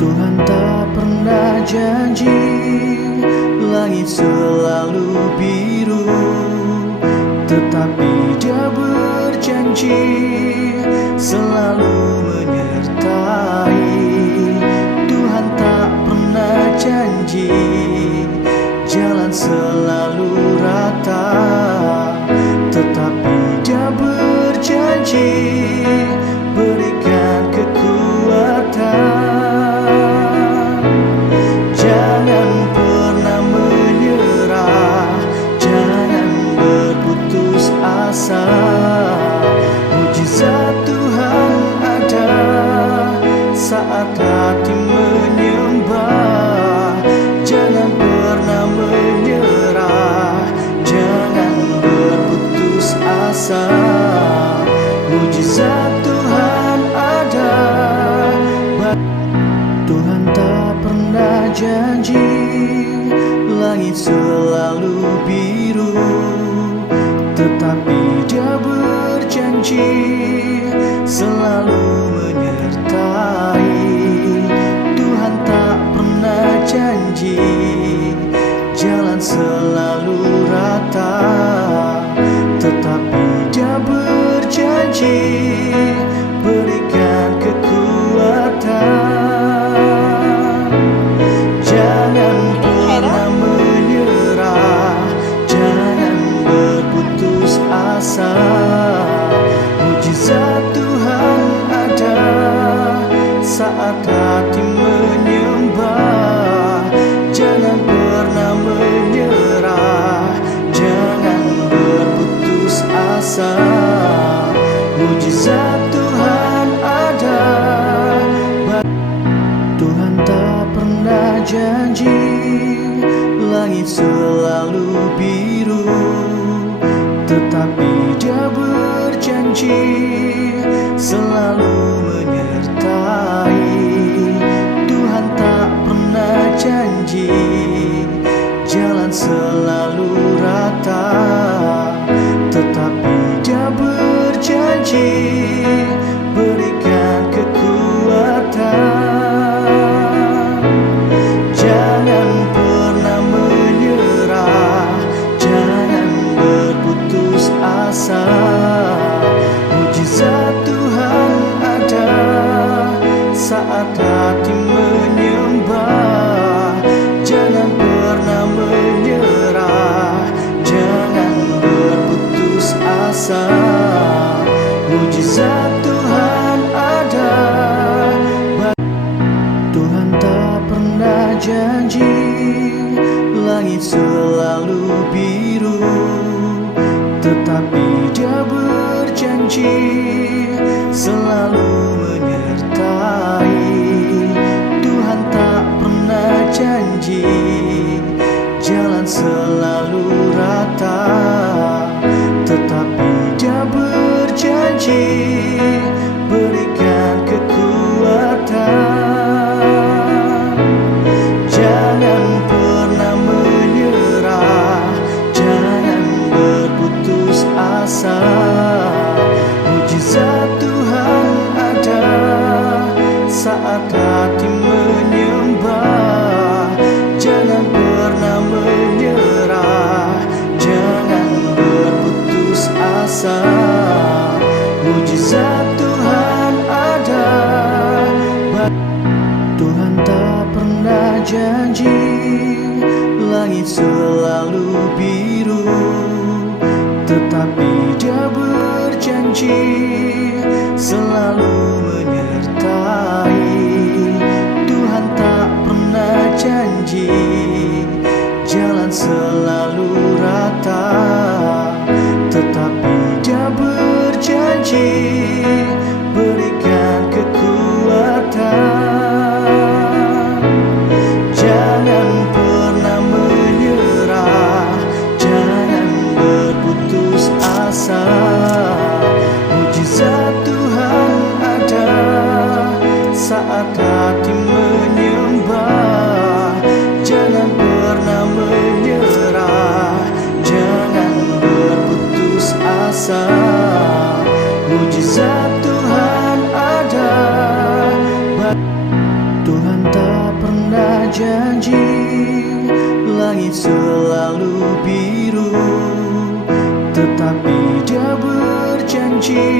Tuhan tak pernah janji Langit selalu biru. Tetapi dia berjanji Selalu menyertai. Tuhan tak pernah janji Jalan selalu rata asa Mujizat Tuhan ada. Tuhan tak pernah janji Langit selalu biru. Tetapi dia berjanji Selalu menyertai. Tuhan tak pernah janji Jalan selalu rata janji Langit selalu biru. Tetapi dia berjanji Selalu menyertai. Tuhan tak pernah janji Jalan selalu Tuhan tak pernah janji Langit selalu biru. Tetapi dia berjanji Selalu menyertai. Tuhan tak pernah janji Jalan selalu rata janji Langit selalu biru. Tetapi dia berjanji Selalu Saat hati menyembah. Jangan pernah menyerah. Jangan berputus asa. Mujizat Tuhan ada. Tuhan tak janji Langit selalu biru. Tetapi dia berjanji